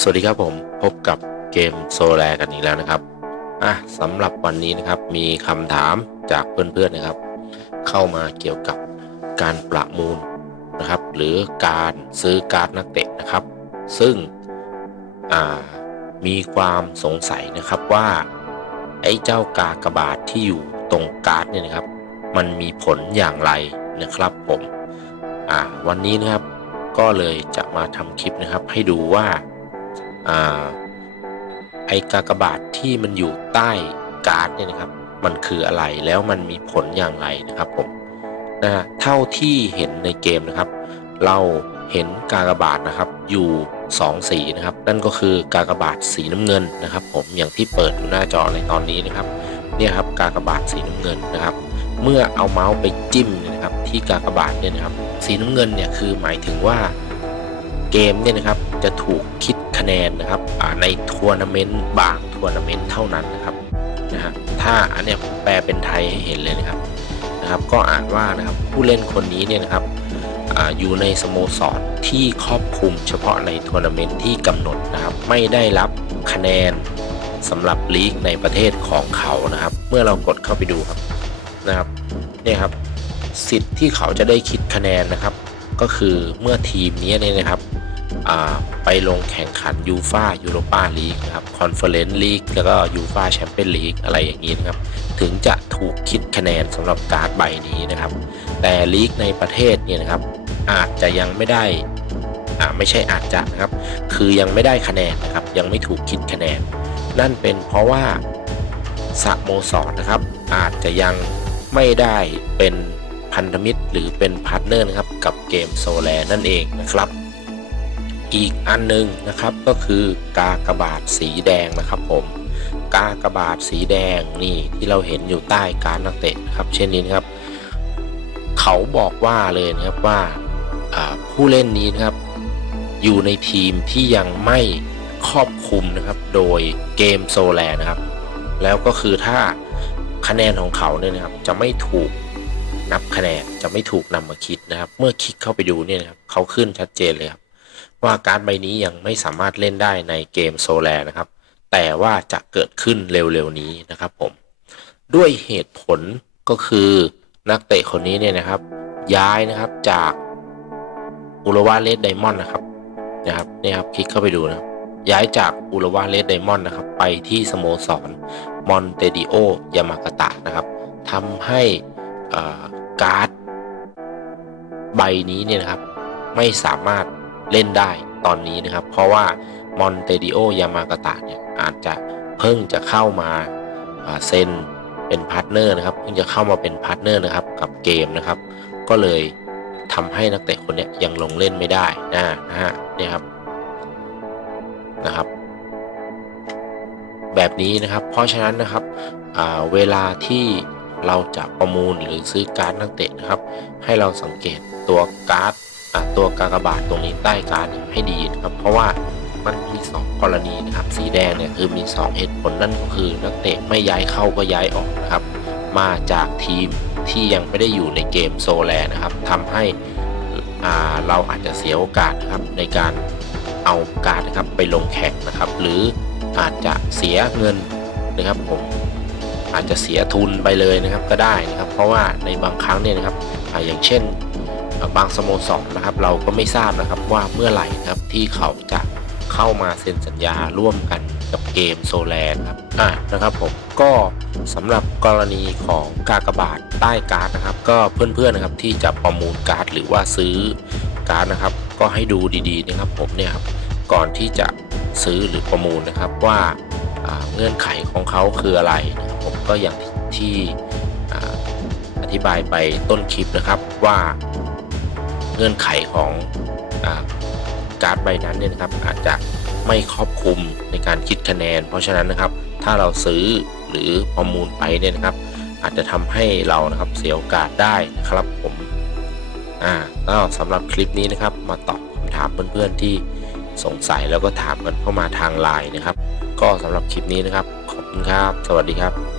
สวัสดีครับผมพบกับเกมโซแลกันอีกแล้วนะครับอะสำหรับวันนี้นะครับมีคำถามจากเพื่อนๆนะครับ เข้ามาเกี่ยวกับการประมูลนะครับ หรือการซื้อการ์ดนักเตะนะครับ ซึ่งอ่ามีความสงสัยนะครับว่า ไอ้เจ้ากากบาทที่อยู่ตรงการ์ดเนี่ยนะครับ มันมีผลอย่างไรนะครับผมอ่าวันนี้นะครับก็เลยจะมาทำคลิปนะครับให้ดูว่า อ่าไอกากบาทที่มันอยู่ใต้การ์ดเนี่ยนะครับ มันคืออะไรแล้วมันมีผลอย่างไรนะครับผมนะเท่าที่เห็นในเกมนะครับ เราเห็นกากบาทนะครับอยู่ 2 สีนะครับ นั่นก็คือกากบาทสีน้ำเงินนะครับ ผมอย่างที่เปิดอยู่หน้าจอในตอนนี้นะครับเนี่ยครับกากบาทสีน้ำเงินนะครับ เมื่อเอาเมาส์ไปจิ้มนะครับ ที่กากบาทเนี่ยนะครับ สีน้ำเงินเนี่ยคือหมายถึงว่าเกมเนี่ยนะครับจะถูกคิด คะแนนนะครับในทัวร์นาเมนต์บางทัวร์นาเมนต์เท่านั้นนะครับนะฮะถ้าอันเนี้ยผมแปลเป็นไทยให้เห็นเลยนะครับนะครับ ก็อ่านว่านะครับผู้เล่นคนนี้เนี่ยนะครับออยู่ในสโมสรที่ครอบคลุมเฉพาะในทัวร์นาเมนต์ที่กำหนดนะครับไม่ได้รับคะแนนสำหรับลีกในประเทศของเขานะครับ เมื่อเรากดเข้าไปดูครับนะครับเนี่ยครับสิทธิ์ที่เขาจะได้คิดคะแนนนะครับ ก็คือเมื่อทีมนี้เนี่ยนะครับ ไปลงแข่งขันยูฟายูโรปาลีกนะครับคอนเฟอเรนซ์ลีกแล้วก็ยูฟาแชมเปี้ยนลีกอะไรอย่างนี้นะครับ ถึงจะถูกคิดคะแนนสำหรับการ์ดใบนี้นะครับ แต่ลีกในประเทศเนี่ยนะครับ อาจจะยังไม่ได้อ่าไม่ใช่อาจจะนะครับ คือยังไม่ได้คะแนนนะครับ ยังไม่ถูกคิดคะแนน นั่นเป็นเพราะว่าสโมสรนะครับ อาจจะยังไม่ได้เป็นพันธมิตรหรือเป็นพาร์ทเนอร์นะครับกับเกมโซแลนั่นเองนะครับ อีกอันหนึงนะครับก็คือกากบาทสีแดงนะครับผมกากบาทสีแดงนี่ที่เราเห็นอยู่ใต้การนักเตะนะครับ เช่นนี้นะครับ เขาบอกว่าเลยนะครับว่าผู้เล่นนี้นะครับ อยู่ในทีมที่ยังไม่ครอบคลุมนะครับ โดยเกมโซแลนะครับ แล้วก็คือถ้าคะแนนของเขาเนี่ยนะครับ จะไม่ถูกนับคะแนนจะไม่ถูกนำมาคิดนะครับ เมื่อคลิกเข้าไปดูเนี่ยนะครับเขาขึ้นชัดเจนเลยครับ ว่าการ์ดใบนี้ยังไม่สามารถเล่นได้ในเกมโซแลนะครับ แต่ว่าจะเกิดขึ้นเร็วๆนี้นะครับผม ด้วยเหตุผลก็คือนักเตะคนนี้เนี่ยนะครับ ย้ายนะครับจากอุลวาเลสไดมอนด์นะครับนะครับนี่ครับคลิกเข้าไปดูนะครับย้ายจากอุลวาเลสไดมอนด์นะครับ ไปที่สโมสรมอนเตดิโอยามากาตะนะครับทำให้การ์ดใบนี้เนี่ยนะครับ ไม่สามารถ เล่นได้ตอนนี้นะครับ เพราะว่ามอนเตดิโอยามากาตะเนี่ยอาจจะเพิ่งจะเข้ามาเซ็นเป็นพาร์ทเนอร์นะครับเพิ่งจะเข้ามาเป็นพาร์ทเนอร์นะครับกับเกมนะครับ ก็เลยทำให้นักเตะคนนี้ยังลงเล่นไม่ได้นะนะฮะเนี่ยครับนะครับ แบบนี้นะครับ เพราะฉะนั้นนะครับเวลาที่เราจะประมูลหรือซื้อการ์ดนักเตะนะครับ ให้เราสังเกตตัวการ์ด ตัวกากบาทตรงนี้ใต้การให้ดีนะครับ เพราะว่ามันมี 2 กรณีนะครับ สีแดงเนี่ยคือมี 2 เหตุผลนั่นก็คือ นักเตะไม่ย้ายเข้าก็ย้ายออกนะครับ มาจากทีมที่ยังไม่ได้อยู่ในเกมโซแลนะครับทำให้เราอาจจะเสียโอกาสนะครับในการเอาการนะครับไปลงแข่งนะครับ หรืออาจจะเสียเงินนะครับผมอาจจะเสียทุนไปเลยนะครับก็ได้นะครับ เพราะว่าในบางครั้งเนี่ยนะครับออย่างเช่น บางสโมสรนะครับ เราก็ไม่ทราบนะครับว่าเมื่อไหร่นะครับที่เขาจะเข้ามาเซ็นสัญญาร่วมกันกับเกมโซแลนครับอ่านะครับผมก็สำหรับกรณีของกากบาทใต้การ์ดนะครับ ก็เพื่อนๆนะครับที่จะประมูลการ์ดหรือว่าซื้อการ์ดนะครับ ก็ให้ดูดีๆนะครับผมเนี่ยครับก่อนที่จะซื้อหรือประมูลนะครับว่าเงื่อนไขของเขาคืออะไรนะครับผมก็อย่างที่อธิบายไปต้นคลิปนะครับว่า งื่อนไขของอการ์ดใบนั้นเนี่ยนะครับอาจจะไม่ครอบคลุมในการคิดคะแนน เพราะฉะนั้นนะครับถ้าเราซื้อหรือประมูลไปเนี่ยนะครับ อาจจะทำให้เรานะครับเสียโอกาสได้นะครับผมอ่าแล้วสำหรับคลิปนี้นะครับมาตอบคำถามเพื่อนๆที่สงสัยแล้วก็ถามกันเข้ามาทางไลน์นะครับ ก็สำหรับคลิปนี้นะครับ ขอบคุณครับ สวัสดีครับ